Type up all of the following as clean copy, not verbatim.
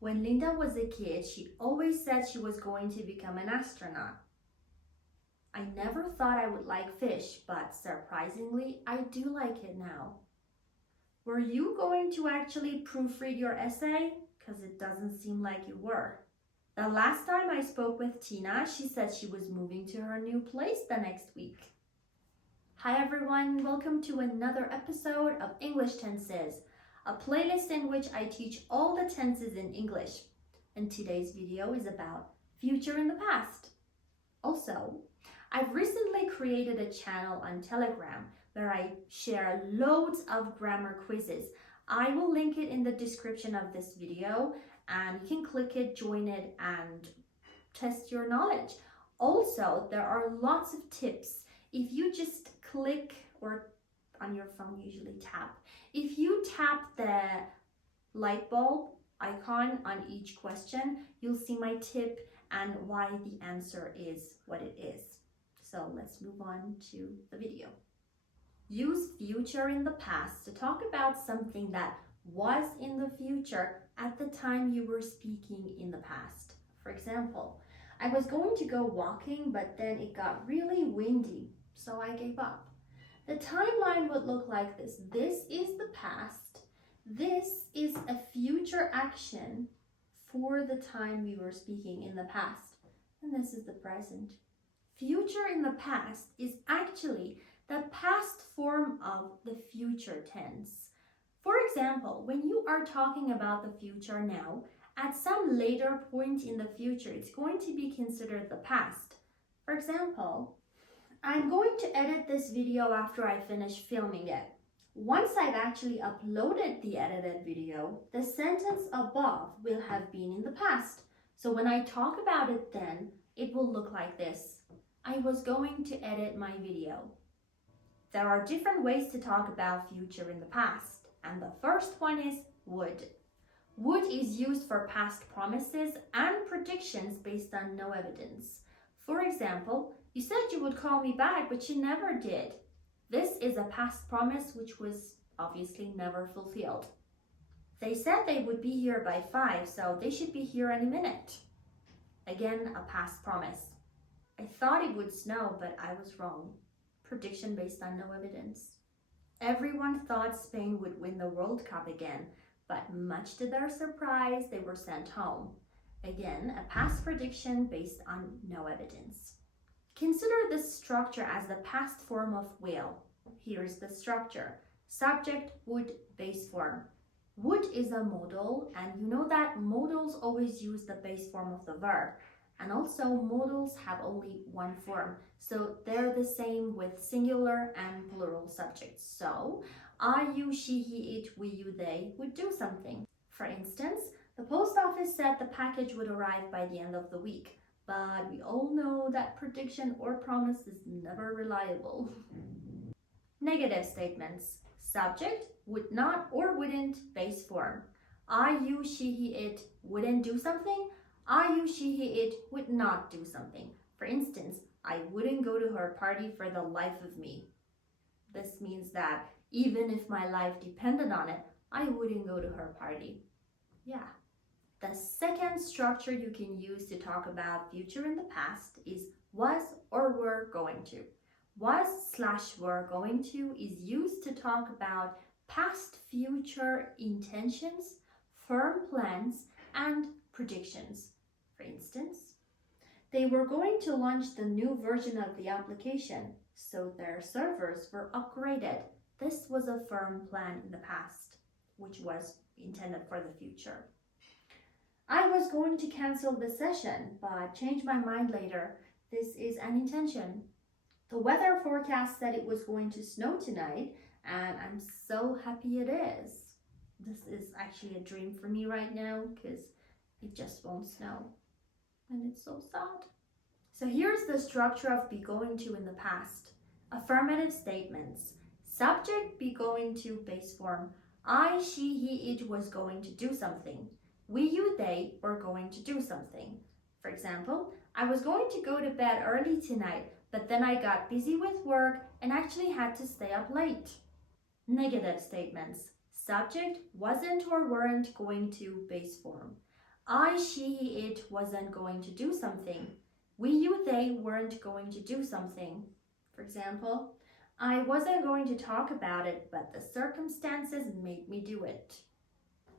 When Linda was a kid, she always said she was going to become an astronaut. I never thought I would like fish, but surprisingly, I do like it now. Were you going to actually proofread your essay? Because it doesn't seem like you were. The last time I spoke with Tina, she said she was moving to her new place the next week. Hi everyone, welcome to another episode of English Tenses, a playlist in which I teach all the tenses in English. And today's video is about future in the past. Also, I've recently created a channel on Telegram where I share loads of grammar quizzes. I will link it in the description of this video and you can click it, join it, and test your knowledge. Also, there are lots of tips. If you just click, or on your phone usually tap, if you tap the light bulb icon on each question, you'll see my tip and why the answer is what it is. So let's move on to the video. Use future in the past to talk about something that was in the future at the time you were speaking in the past. For example, I was going to go walking, but then it got really windy, so I gave up. The timeline would look like this. This is the past. This is a future action for the time we were speaking in the past. And this is the present. Future in the past is actually the past form of the future tense. For example, when you are talking about the future now, at some later point in the future, it's going to be considered the past. For example, I'm going to edit this video after I finish filming it. Once I've actually uploaded the edited video, the sentence above will have been in the past. So when I talk about it then, it will look like this. I was going to edit my video. There are different ways to talk about future in the past, and the first one is would. Would is used for past promises and predictions based on no evidence. For example, you said you would call me back, but you never did. This is a past promise which was obviously never fulfilled. They said they would be here by 5, so they should be here any minute. Again, a past promise. I thought it would snow, but I was wrong. Prediction based on no evidence. Everyone thought Spain would win the World Cup again, but much to their surprise, they were sent home. Again, a past prediction based on no evidence. Consider this structure as the past form of will. Here's the structure. Subject, would, base form. Would is a modal, and you know that modals always use the base form of the verb. And also modals have only one form, so they're the same with singular and plural subjects. So, I, you, she, he, it, we, you, they would do something. For instance, the post office said the package would arrive by the end of the week, but we all know that prediction or promise is never reliable. Negative statements. Subject, would not or wouldn't, base form. I, you, she, he, it wouldn't do something. I, you, she, he, it would not do something. For instance, I wouldn't go to her party for the life of me. This means that even if my life depended on it, I wouldn't go to her party. Yeah. The second structure you can use to talk about future in the past is was or were going to. Was/were going to is used to talk about past future intentions, firm plans, and predictions. For instance, they were going to launch the new version of the application, so their servers were upgraded. This was a firm plan in the past, which was intended for the future. I was going to cancel the session, but changed my mind later. This is an intention. The weather forecast said it was going to snow tonight, and I'm so happy it is. This is actually a dream for me right now, because it just won't snow. And it's so sad. So here's the structure of be going to in the past. Affirmative statements. Subject, be going to, base form. I, she, he, it was going to do something. We, you, they were going to do something. For example, I was going to go to bed early tonight, but then I got busy with work and actually had to stay up late. Negative statements. Subject, wasn't or weren't going to, base form. I, she, it wasn't going to do something. We, you, they weren't going to do something. For example, I wasn't going to talk about it, but the circumstances made me do it.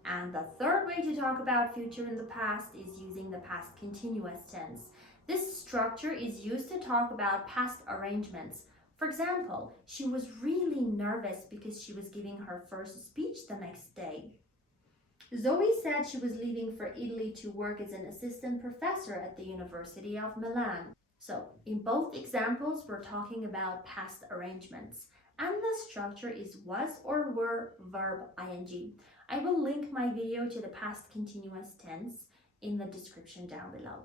And the third way to talk about future in the past is using the past continuous tense. This structure is used to talk about past arrangements. For example, she was really nervous because she was giving her first speech the next day. Zoe said she was leaving for Italy to work as an assistant professor at the University of Milan. So, in both examples, we're talking about past arrangements. And the structure is was or were verb ing. I will link my video to the past continuous tense in the description down below.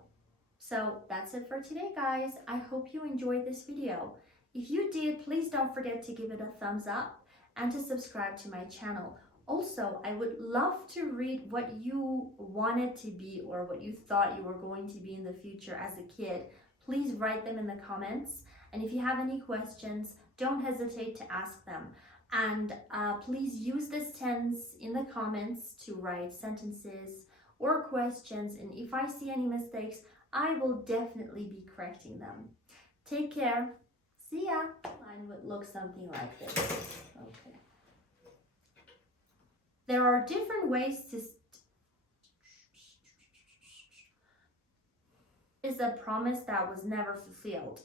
So that's it for today, guys. I hope you enjoyed this video. If you did, please don't forget to give it a thumbs up and to subscribe to my channel. Also, I would love to read what you wanted to be or what you thought you were going to be in the future as a kid. Please write them in the comments. And if you have any questions, don't hesitate to ask them. And please use this tense in the comments to write sentences or questions. And if I see any mistakes, I will definitely be correcting them. Take care. See ya. Mine would look something like this. Okay. There are different ways to is a promise that was never fulfilled.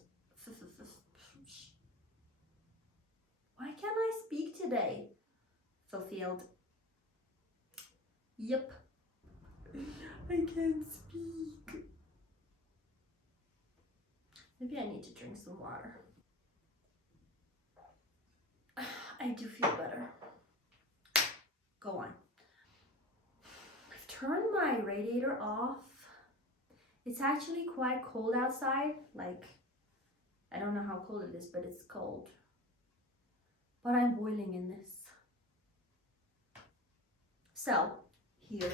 Why can't I speak today? Fulfilled. Yep. I can't speak. Maybe I need to drink some water. I do feel better. Go on. I've turned my radiator off. It's actually quite cold outside. Like, I don't know how cold it is, but it's cold. But I'm boiling in this. So, here.